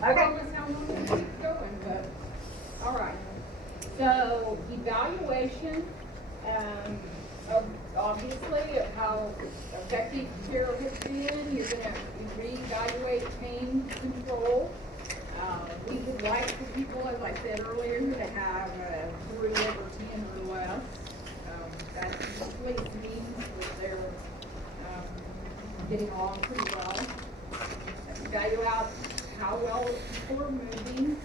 promise how long it keeps going, but, all right. So evaluation, obviously of how effective care has been, you're gonna reevaluate pain control. We would like for people, as I said earlier, to have a 3/10 or less. That usually means that they're getting along pretty well. Evaluate how well people are moving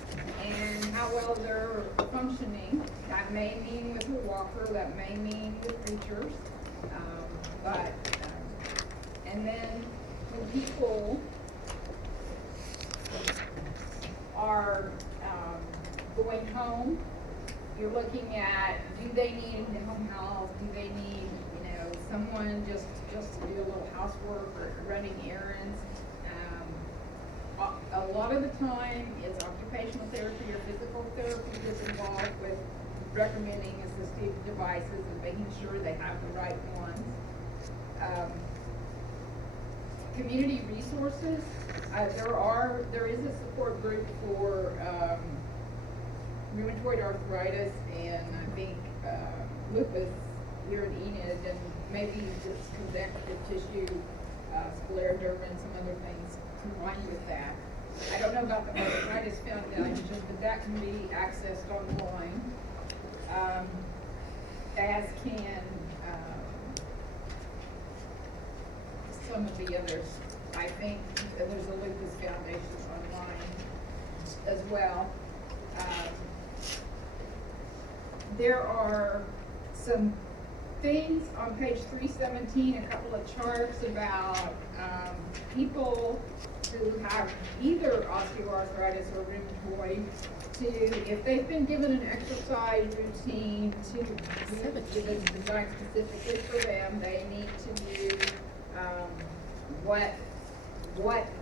and how well they're functioning. That may mean with a walker, that may mean with creatures. And then when people are going home, you're looking at, do they need home health? Do they need, someone just to do a little housework or running errands? A lot of the time, it's occupational therapy or physical therapy that's involved with recommending assistive devices and making sure they have the right ones. Community resources, there is a support group for rheumatoid arthritis and I think lupus here in Enid, and maybe just connective tissue, scleroderma and some other things combined with that. I don't know about the arthritis foundation, but that can be accessed online, as can some of the others. I think there's a lupus foundation online as well. There are some things on page 317, a couple of charts about people who have either osteoarthritis or rheumatoid, if they've been given an exercise routine that is designed specifically for them, they need to do what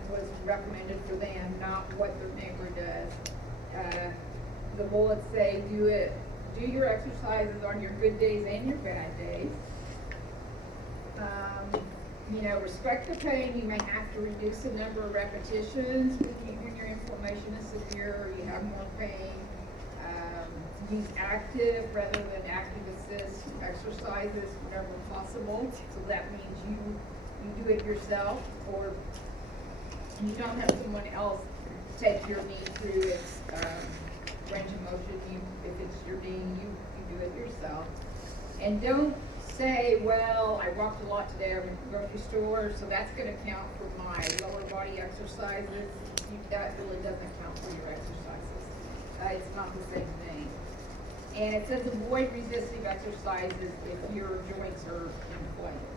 was recommended for them, not what their neighbor does. The bullets say do your exercises on your good days and your bad days. Respect the pain. You may have to reduce the number of repetitions when your inflammation is severe or you have more pain. Use active rather than active assist exercises whenever possible. So that means you do it yourself, or you don't have someone else take your knee through its range of motion. If it's your knee, you do it yourself. And don't say, well, I walked a lot today, I went to the grocery store, so that's going to count for my lower body exercises. That really doesn't count for your exercises. It's not the same thing. And it says avoid resistive exercises if your joints are inflamed.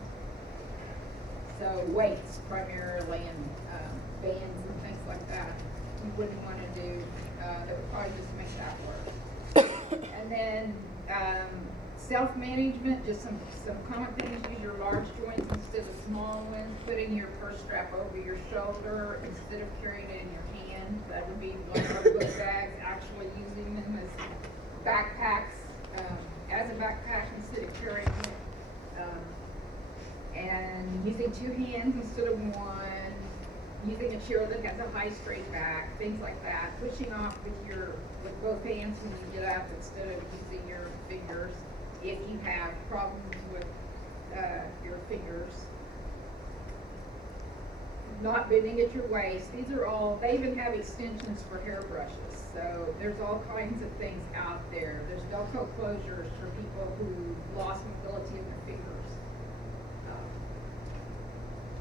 So weights primarily, and bands and things like that, you wouldn't want to do. That would probably just make that work. And then self-management, just some common things. Use your large joints instead of small ones. Putting your purse strap over your shoulder instead of carrying it in your hand. That would be like our book bags. Actually using them as backpacks, as a backpack instead of carrying it. And using two hands instead of one. Using a chair that has a high straight back, things like that. Pushing off with both hands when you get up instead of using your fingers if you have problems with your fingers. Not bending at your waist. These are all, they even have extensions for hairbrushes. So there's all kinds of things out there. There's Velcro closures for people who lost mobility in their fingers.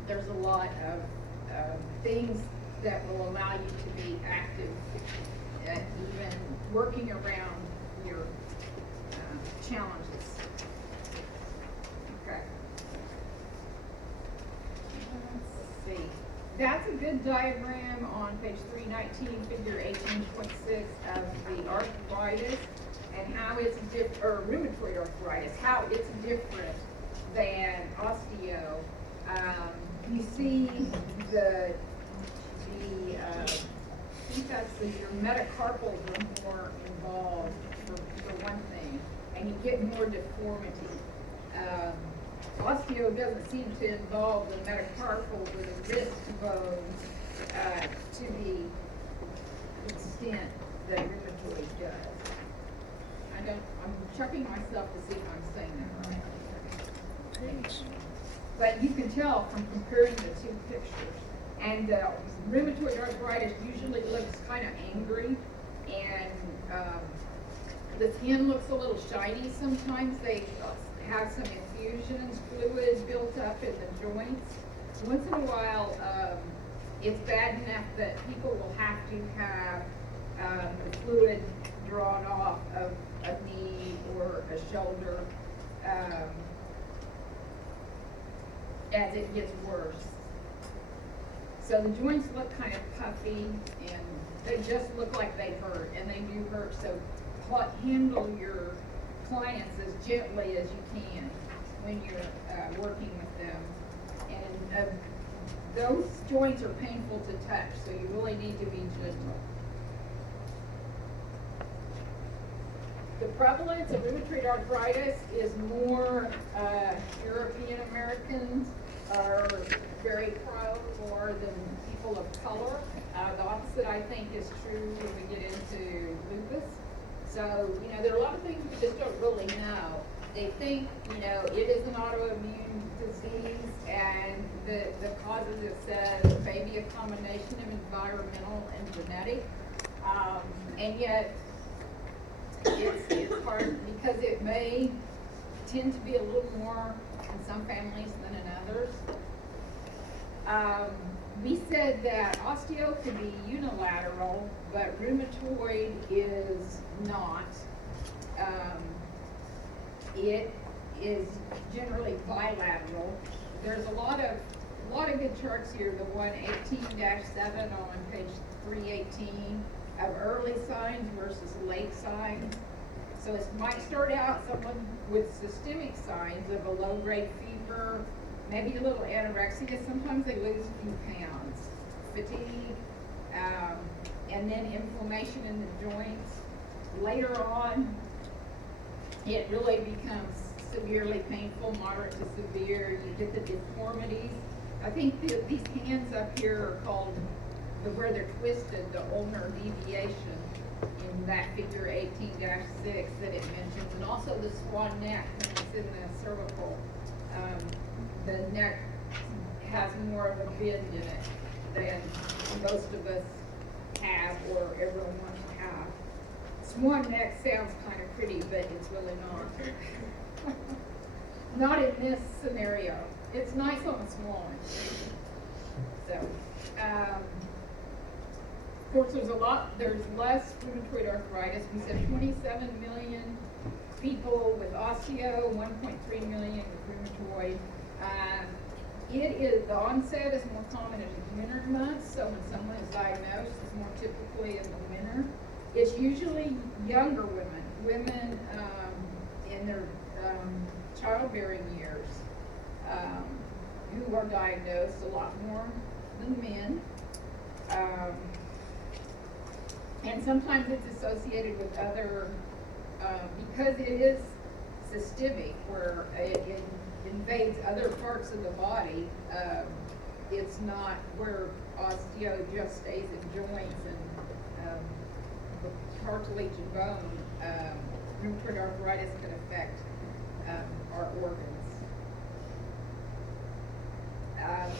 There's a lot of things that will allow you to be active, even working around your challenges. Okay. Let's see. That's a good diagram on page 319, figure 18.6 of the arthritis and how it's different, or rheumatoid arthritis, how it's different than osteo. You see I think that's your metacarpals are more involved for one thing, and you get more deformity. Osteo doesn't seem to involve the metacarpals or the wrist bones to be extent that rheumatoid does. I'm checking myself to see if I'm saying that right. But you can tell from comparing the two pictures. And rheumatoid arthritis usually looks kind of angry, and the skin looks a little shiny sometimes. They have some infusions, fluid built up in the joints. Once in a while, it's bad enough that people will have to have the fluid drawn off of a knee or a shoulder as it gets worse. So the joints look kind of puffy, and they just look like they hurt, and they do hurt. So handle your clients as gently as you can when you're working with them. And those joints are painful to touch, so you really need to be gentle. The prevalence of rheumatoid arthritis is more European Americans are very prone more than people of color. The opposite, I think, is true when we get into lupus. So, there are a lot of things we just don't really know. They think, it is an autoimmune disease, and the causes, it says, may be a combination of environmental and genetic. And yet, it's hard because it may tend to be a little more in some families than in others. We said that osteo could be unilateral, but rheumatoid is not. It is generally bilateral. There's a lot of good charts here. The one 18-7 on page 318 of early signs versus late signs. So it might start out someone with systemic signs of a low-grade fever, maybe a little anorexia. Sometimes they lose a few pounds, fatigue, and then inflammation in the joints. Later on, it really becomes severely painful, moderate to severe. You get the deformities. I think these hands up here are called, where they're twisted, the ulnar deviation in that figure 18-6 that it mentions, and also the swan neck when it's in the cervical. The neck has more of a bend in it than most of us have or ever want to have. Swan neck sounds kind of pretty, but it's really not. Not in this scenario. It's nice on a swan. So, of course, there's less rheumatoid arthritis. We said 27 million people with osteo, 1.3 million with rheumatoid. The onset is more common in the winter months, so when someone is diagnosed, it's more typically in the winter. It's usually younger women in their childbearing years who are diagnosed a lot more than men. And sometimes it's associated with other, because it is systemic, where it invades other parts of the body. It's not where osteo just stays in joints and cartilage and bone. Rheumatoid arthritis can affect our organs.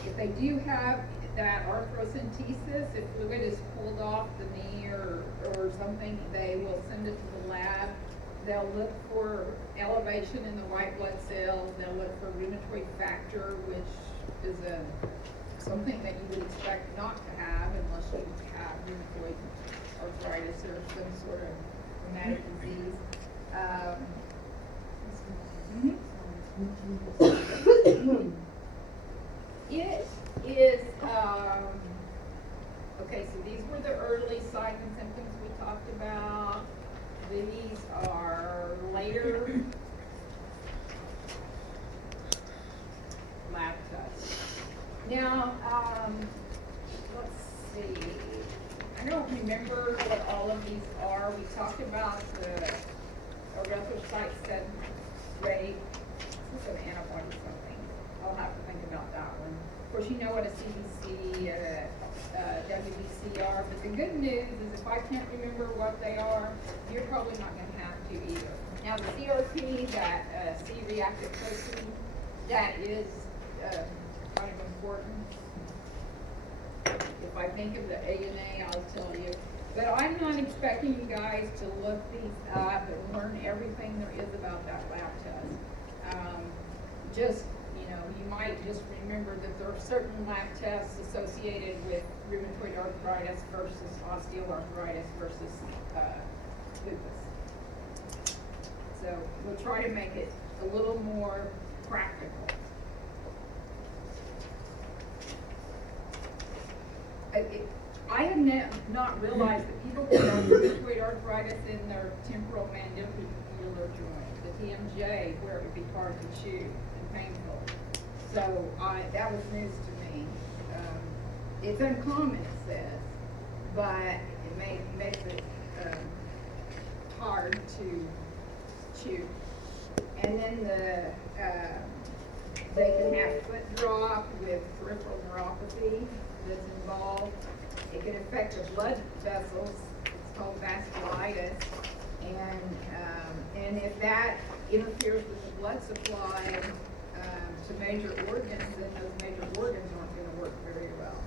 If they do have that arthrocentesis, if fluid is pulled off the knee or something, they will send it to the lab. They'll look for elevation in the white blood cells. They'll look for rheumatoid factor, which is something that you would expect not to have unless you have rheumatoid arthritis or some sort of rheumatic disease. It is, okay, so these were the early signs and symptoms we talked about. These are later lab tests. Now, let's see. I don't remember what all of these are. We talked about the erythrocyte set rate. This is an antibody something. I'll have to think about that one. Of course, you know what a CBC WBCR, but the good news is if I can't remember what they are, you're probably not gonna have to either. Now, the CRP, that C-reactive protein, that is kind of important. If I think of the ANA, I'll tell you. But I'm not expecting you guys to look these up and learn everything there is about that lab test. Just, you might just remember that there are certain lab tests associated with rheumatoid arthritis versus osteoarthritis versus lupus. So we'll try to make it a little more practical. I have not realized that people can have rheumatoid arthritis in their temporal mandibular joint, the TMJ, where it would be hard to chew and painful. So that was news to me. It's uncommon, it says, but it makes it hard to chew. And then they can have foot drop with peripheral neuropathy that's involved. It can affect the blood vessels. It's called vasculitis, and if that interferes with the blood supply to major organs, then those major organs aren't going to work very well.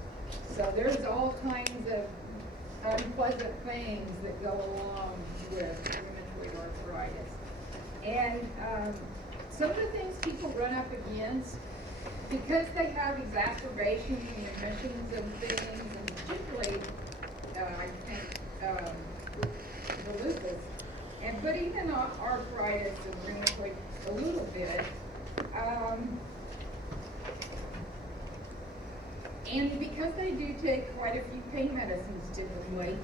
So there's all kinds of unpleasant things that go along with rheumatoid arthritis, and some of the things people run up against, because they have exacerbations and remissions of things, and particularly, I think, the lupus, but even arthritis and rheumatoid a little bit, and because they do take quite a few pain medicines typically,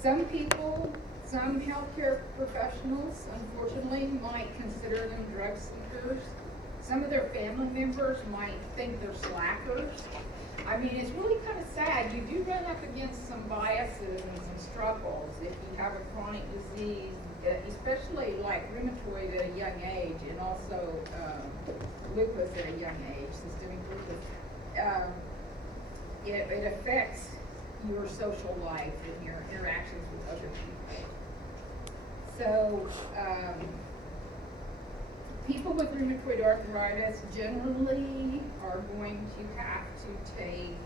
some people, some healthcare professionals, unfortunately, might consider them drug seekers. Some of their family members might think they're slackers. I mean, it's really kind of sad. You do run up against some biases and some struggles if you have a chronic disease, especially like rheumatoid at a young age, and also lupus at a young age, systemic lupus. It affects your social life and your interactions with other people. So, people with rheumatoid arthritis generally are going to have to take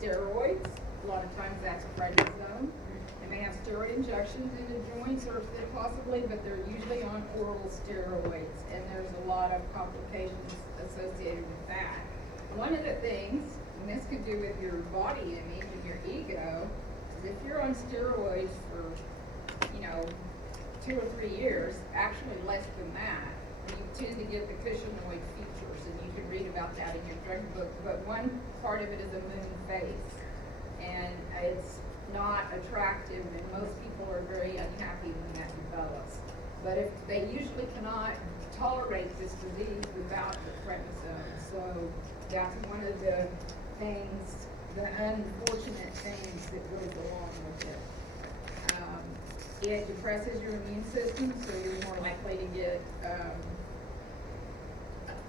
steroids. A lot of times that's prednisone. They may have steroid injections in the joints or possibly, but they're usually on oral steroids, and there's a lot of complications associated with that. One of the things, and this could do with your body image and your ego, is if you're on steroids for 2 or 3 years, actually less than that, you tend to get the cushingoid features, and you can read about that in your drug book. But one part of it is a moon face, and it's not attractive, and most people are very unhappy when that develops. But if they usually cannot tolerate this disease without the prednisone, so that's one of the things, the unfortunate things that goes along with it. It depresses your immune system, so you're more likely to get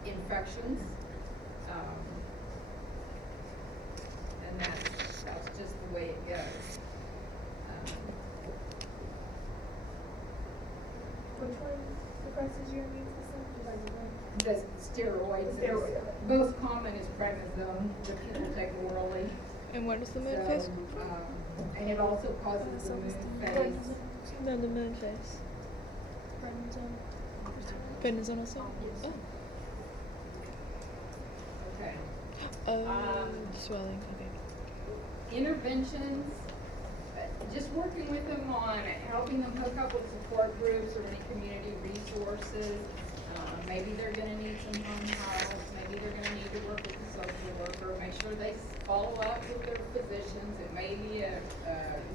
infections, and that's just the way it goes. Which one depresses your immune system? The steroids. Most common is prednisone that people take orally. And what is the moon face? And it also causes the moon phase. No, the moon face. Prednisone. Prednisone also? Yes. Okay. Oh, swelling. Okay. Interventions, just working with them on helping them hook up with support groups or any community resources. Maybe they're going to need some home health. Maybe they're going to need to work with a social worker. Make sure they follow up with their physicians. It may be a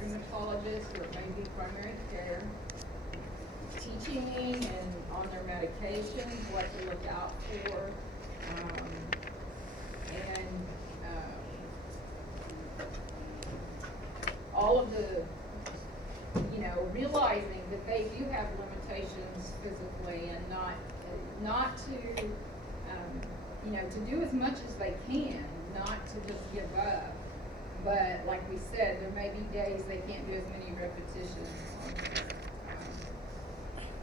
rheumatologist or it may be primary care. Teaching and on their medications, what to look out for. All of the, realizing that they do have limitations physically, and not to, to do as much as they can, not to just give up. But like we said, there may be days they can't do as many repetitions on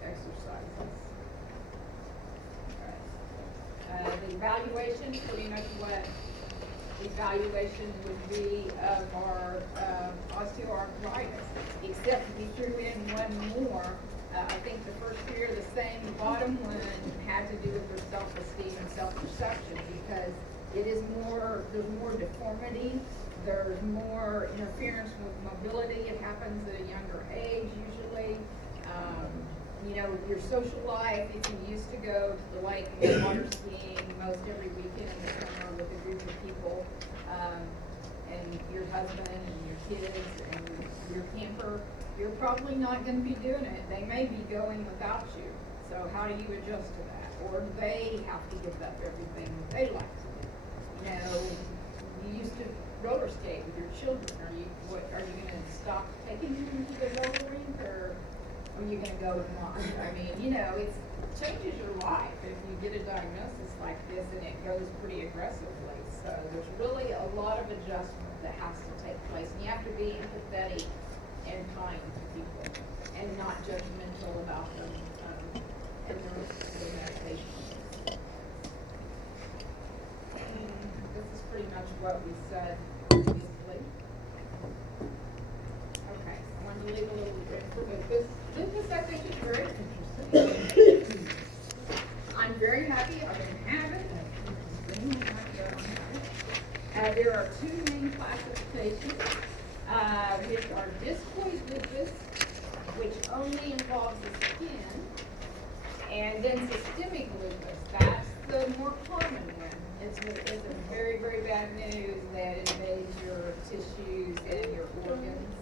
exercises. The evaluation, pretty much what the evaluation would be of our osteoarthritis, except we threw in one more. I think the first three are the same. The bottom one had to do with their self-esteem and self-perception, because it is more, there's more deformity, there's more interference with mobility. It happens at a younger age usually. You know, your social life, if you used to go to the lake and go water skiing most every weekend in the summer with a group of people, and your husband and your kids and your camper, you're probably not going to be doing it. They may be going without you. So how do you adjust to that? Or they have to give up everything that they like to do. You know, you used to roller skate with your children. Are you going to stop taking them to the roller rink, or are you going to go and watch? I mean, you know, it changes your life if you get a diagnosis like this and it goes pretty aggressively. So there's really a lot of adjustment that has to take place, and you have to be empathetic and kind to people and not judgmental about them and their medication. This is pretty much what we said previously. Okay, I wanted to leave a little bit for lupus. Lupus, I think, is very interesting. I'm very happy I didn't have it. There are two main classifications, which are discoid lupus, which only involves the skin, and then systemic lupus. That's the more common one. It's a very, very bad news that invades your tissues and your organs.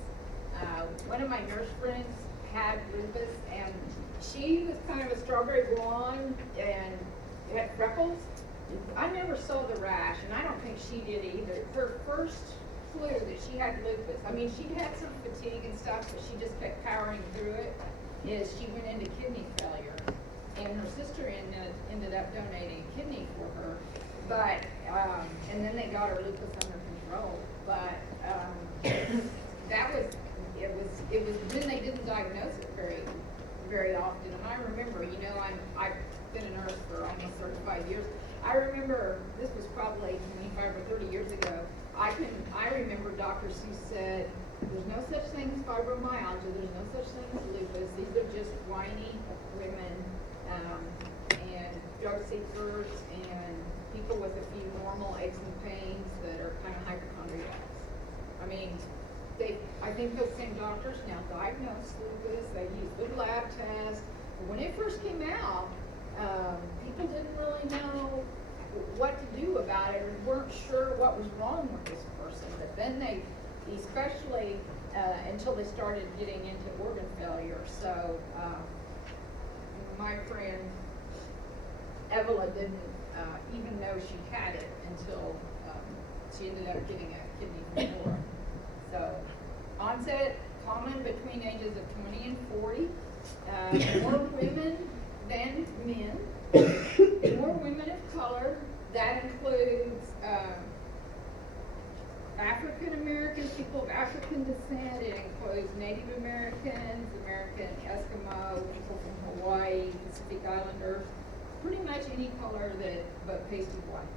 One of my nurse friends had lupus, and she was kind of a strawberry blonde and had freckles. I never saw the rash, and I don't think she did either. Her first clue that she had lupus, I mean, she'd had some fatigue and stuff, but she just kept powering through it, is she went into kidney failure. And her sister ended up donating a kidney for her, but, and then they got her lupus under control. But that was, it was when they didn't diagnose it very often. And I remember, you know, I've been a nurse for almost 35 years. I remember, this was probably 25 or 30 years ago, I remember Dr. Seuss said, there's no such thing as fibromyalgia, there's no such thing as lupus, these are just whiny women, and drug seekers, and people with a few normal aches and pains that are kind of hypochondriacs. I mean, I think those same doctors now diagnose lupus, they use the lab test. But when it first came out, people didn't really know what to do about it, or weren't sure what was wrong with this person. But then they, especially until they started getting into organ failure. So my friend Evelyn didn't even know she had it until she ended up getting a kidney from Laura. So onset common between ages of 20 and 40. More women than men. More women of color. That includes African Americans, people of African descent. It includes Native Americans, American Eskimo, people from Hawaii, Pacific Islanders. Pretty much any color but pasty white.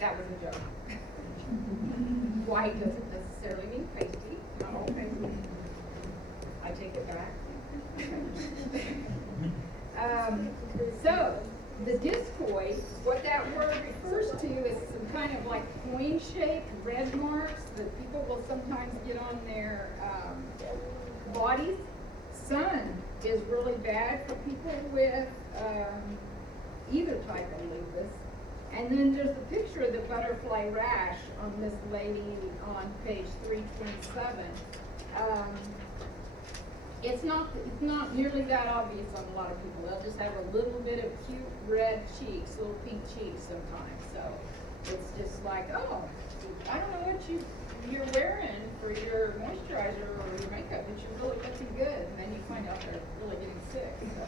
That was a joke. White doesn't necessarily mean pasty. Not all pasty. I take it back. So, the discoid, what that word refers to is some kind of like coin-shaped red marks that people will sometimes get on their bodies. Sun is really bad for people with either type of lupus. And then there's the picture of the butterfly rash on this lady on page 327. It's not nearly that obvious on a lot of people. They'll just have a little bit of cute red cheeks, little pink cheeks sometimes. So it's just like, oh, I don't know what you're wearing for your moisturizer or your makeup, but you're really looking good. And then you find out they're really getting sick. So.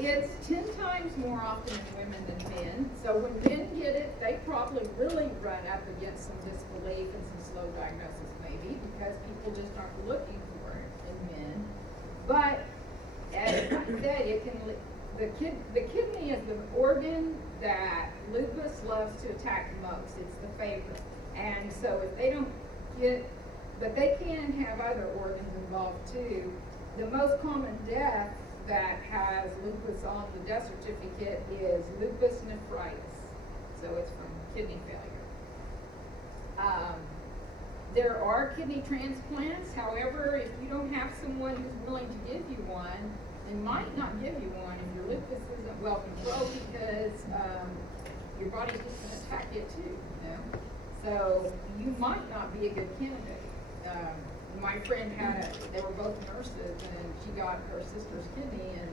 It's 10 times more often in women than men. So when men get it, they probably really run up against some disbelief and some slow diagnosis maybe because people just aren't looking for it in men. But as I said, the kidney is the organ that lupus loves to attack most. It's the favorite. And so if they don't get, but they can have other organs involved too. The most common death that has lupus on the death certificate is lupus nephritis. So it's from kidney failure. There are kidney transplants. However, if you don't have someone who's willing to give you one, they might not give you one if your lupus isn't well controlled because your body's just going to attack it too, you know? So you might not be a good candidate. My friend they were both nurses, and she got her sister's kidney and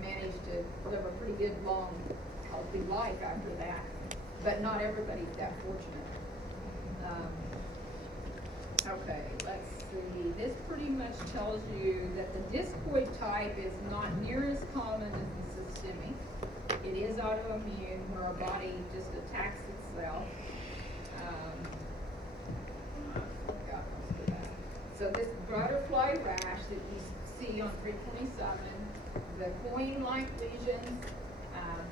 managed to live a pretty good, long, healthy life after that. But not everybody's that fortunate. Okay, let's see. This pretty much tells you that the discoid type is not near as common as the systemic. It is autoimmune, where our body just attacks itself. So this butterfly rash that you see on 327, the coin-like lesions,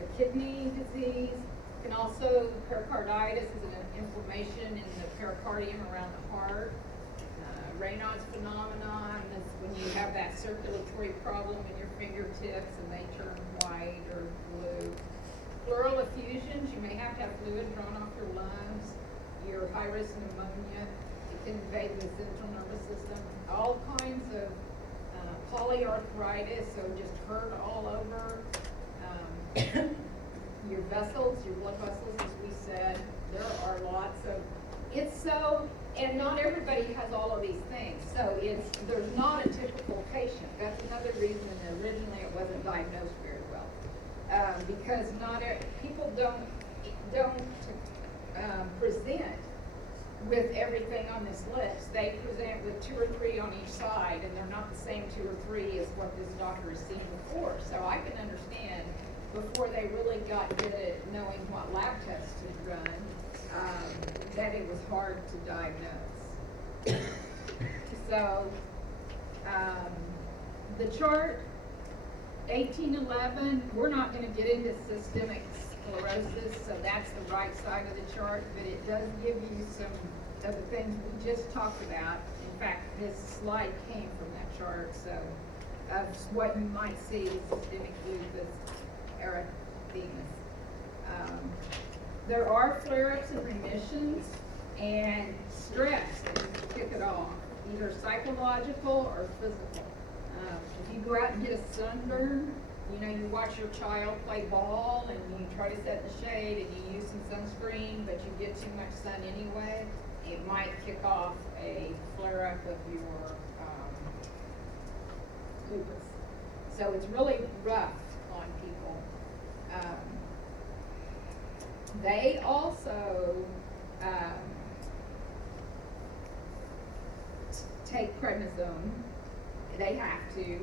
the kidney disease, can also, pericarditis is an inflammation in the pericardium around the heart. Raynaud's phenomenon is when you have that circulatory problem in your fingertips and they turn white or blue. Pleural effusions, you may have to have fluid drawn off your lungs. Your high-risk pneumonia, it can invade the central nervous system. All kinds of polyarthritis, so just hurt all over. Your vessels, your blood vessels, as we said, there are lots of, and not everybody has all of these things. So there's not a typical patient. That's another reason that originally it wasn't diagnosed very well. Because people don't present with everything on this list. They present with 2 or 3 on each side, and they're not the same 2 or 3 as what this doctor has seen before. So I can understand before they really got good at knowing what lab tests to run, that it was hard to diagnose. So the chart, 1811, we're not going to get into systemic sclerosis, so that's the right side of the chart, but it does give you some of the things we just talked about. In fact, this slide came from that chart, so of what you might see with systemic lupus erythemus. There are flare-ups and remissions, and stress can kick it off, either psychological or physical. If you go out and get a sunburn, you watch your child play ball and you try to set the shade and you use some sunscreen, but you get too much sun anyway, it might kick off a flare-up of your lupus. So it's really rough on people. They also take prednisone. They have to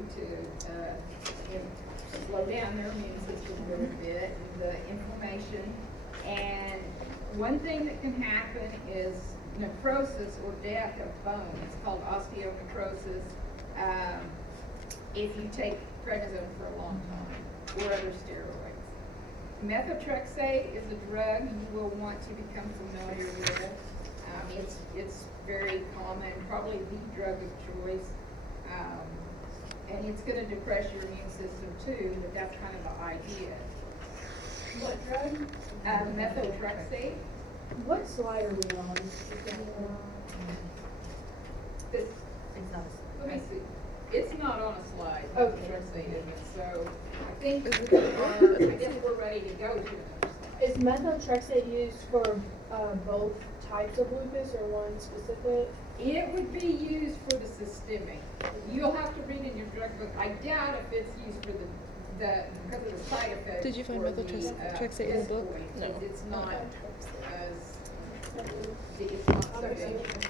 slow down their immune system a little bit, the inflammation. And one thing that can happen is necrosis or death of bone. It's called osteonecrosis if you take prednisone for a long time or other steroids. Methotrexate is a drug you will want to become familiar with. It's very common, probably the drug of choice. And it's going to depress your immune system too, but that's kind of the idea. What drug? Methotrexate. What slide are we on? This, let me see. It's not on a slide. Okay. Methotrexate isn't. So I think I guess we're ready to go to another slide. Is methotrexate used for both types of lupus or one specific? It would be used for the systemic. You'll have to read in your drug book. I doubt if it's used for the because of the side effects. Did you find for methotrexate in the book? discoid. No. It's not as it's not so dangerous.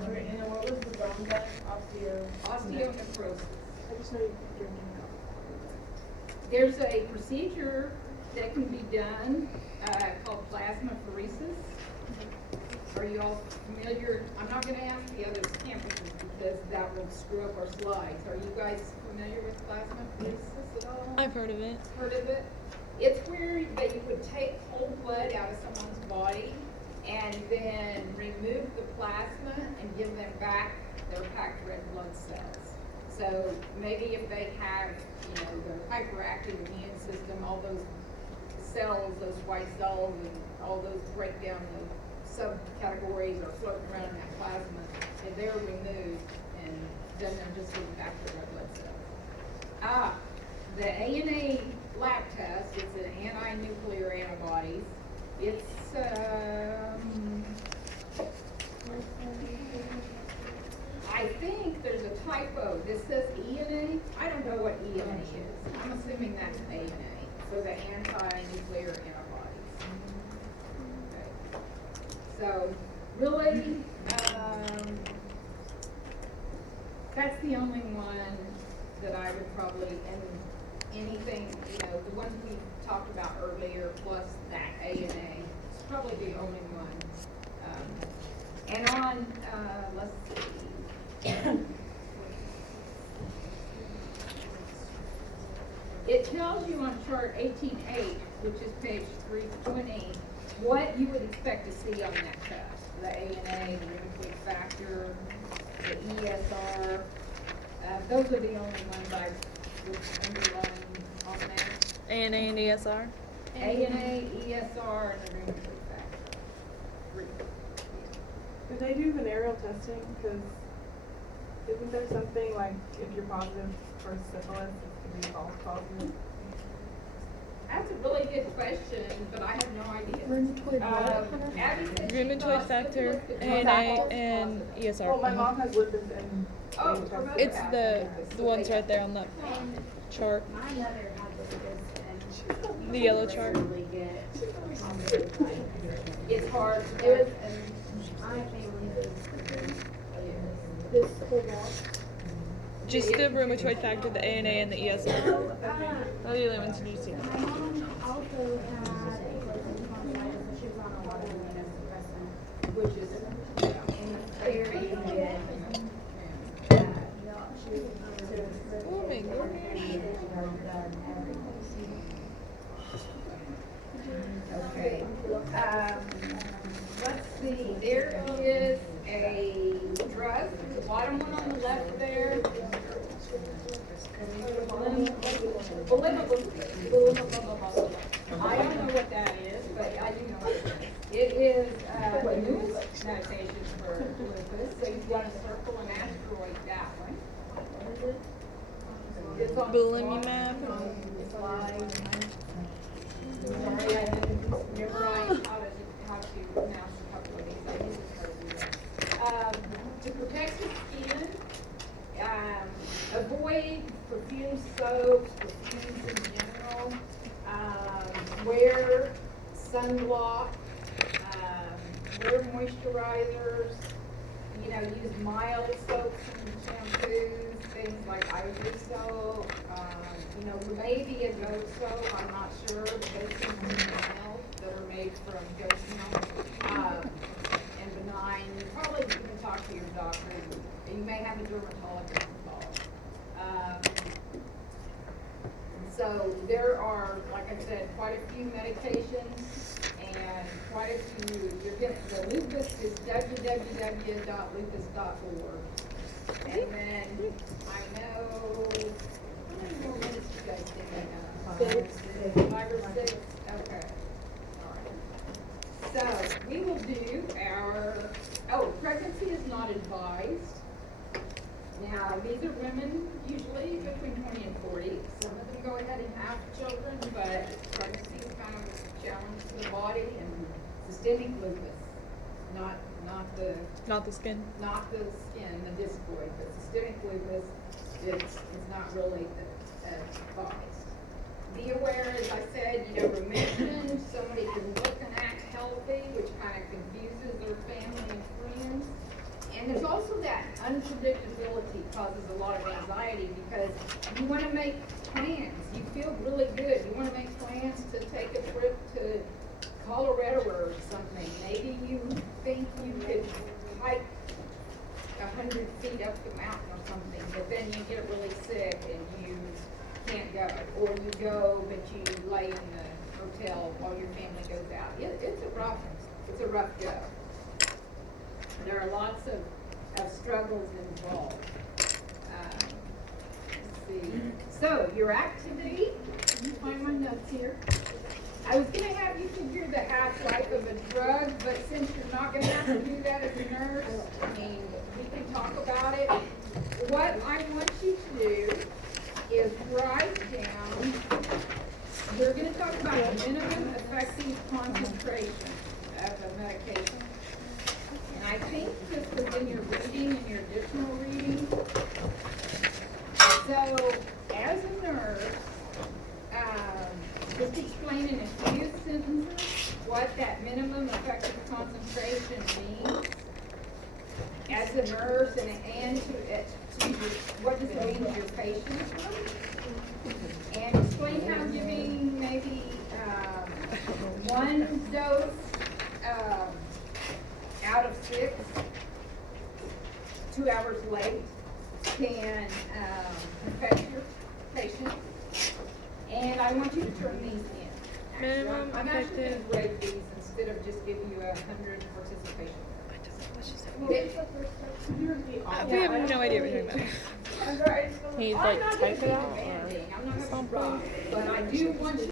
And then what was the wrong one? Osteonecrosis. I just know you put your name out. there's a procedure that can be done, called plasmapheresis. Are you all familiar? I'm not gonna ask the other campuses because that will screw up our slides. Are you guys familiar with plasmapheresis at all? I've heard of it. Heard of it? It's where that you would take whole blood out of someone's body and then remove the plasma and give them back their packed red blood cells. So maybe if they have, you know, the hyperactive immune system, all those cells, those white cells, and all those break down the subcategories are floating around in that plasma, and they're removed, and then they're just giving back their red blood cells. The ANA lab test, it's an anti-nuclear antibodies. It's, I think there's a typo. This says ENA. I don't know what ENA is. I'm assuming that's ANA. So the anti-nuclear antibodies. Okay. So really, that's the only one that I would probably, and anything, you know, the ones we talked about earlier, plus that ANA, it's probably the only one. And on, let's see. It tells you on chart 18.8, which is page 320, what you would expect to see on that test. The ANA, the rheumatoid factor, the ESR. Those are the only ones I would underline on there. ANA and ESR. ANA, ESR, and the rheumatoid factor. Three. Did they do venereal testing? Because isn't there something like if you're positive for syphilis, it could be false positive? That's a really good question, but I have no idea. Rheumatoid Abby said she Rheumatoid thought factor, syphilis could be ANA, false and positive. Well, my ESR. mom has lupus and Oh, they tested remote it. It's the ones right there on that chart. My mother had lupus and The yellow chart. really get It's hard. It was- my family was This whole wall. Just the rheumatoid factor, the ANA, and the ESR. Those are the only ones you see. my mom also had eclosion tonsillitis and she was on a lot of immunosuppressant, Which is, very good. She was Oh my goodness. okay. Let's see, there is a drug, the bottom one on the left there. I don't know what that is, but I do know it is the newest medication for lupus. So you've got to circle an asteroid that one. It's on Belimumab. on the slide. Sorry, I didn't memorize how to pronounce a couple of these. I used to try to do that. To protect the skin, avoid perfume soaps, perfumes in general. Wear sunblock, wear moisturizers, you know, use mild soaps and shampoos, things like ivory soap, you know, maybe a goat soap, I'm not sure, but those things are mild, that are made from goat milk, and benign. You probably even talk to your doctor, and you may have a dermatologist involved. So there are, like I said, quite a few medications and quite a few, the lupus is www.lupus.org. And then I know, how many more minutes do you guys think I have? 5 or 6? Okay. All right. So we will do pregnancy is not advised. Now, these are women usually between 20 and 40. Some of them go ahead and have children, but pregnancy is kind of a challenge to the body, and systemic lupus, not the skin. not the skin, the discoid, but systemic lupus is not really advised. Be aware, as I said, you know, remission, somebody can look and act healthy, which kind of confuses their family and friends. And there's also that unpredictability causes a lot of anxiety because you want to make plans. you feel really good, you wanna make plans to take a trip to Colorado or something, maybe you think you could hike 100 feet up the mountain or something, but then you get really sick and you can't go, or you go, but you lay in the hotel while your family goes out. It's a rough go. There are lots of struggles involved. Let's see. So, your activity, let me find my notes here. I was gonna have you figure the half-life of a drug, but since you're not gonna have to do that as a nurse, I mean, we can talk about it. What I want you to do is write down, we're gonna talk about the minimum effective concentration of a medication. And I think this was in your reading, in your additional reading. So, as a nurse, just explain in a few sentences what that minimum effective concentration means as a nurse and to what does it mean to your patients. And explain how giving maybe one dose out of 6, 2 hours late, can affect your patient. And I want you to turn these in. Minimum I'm actually effective- gonna grade these instead of just giving you 100 participation. What was the first part? Could you repeat all We have no idea what you're talking about. I'm sorry. Can you, I'm like, not type gonna it out, be or demanding. I'm not gonna something? rock, but I do want you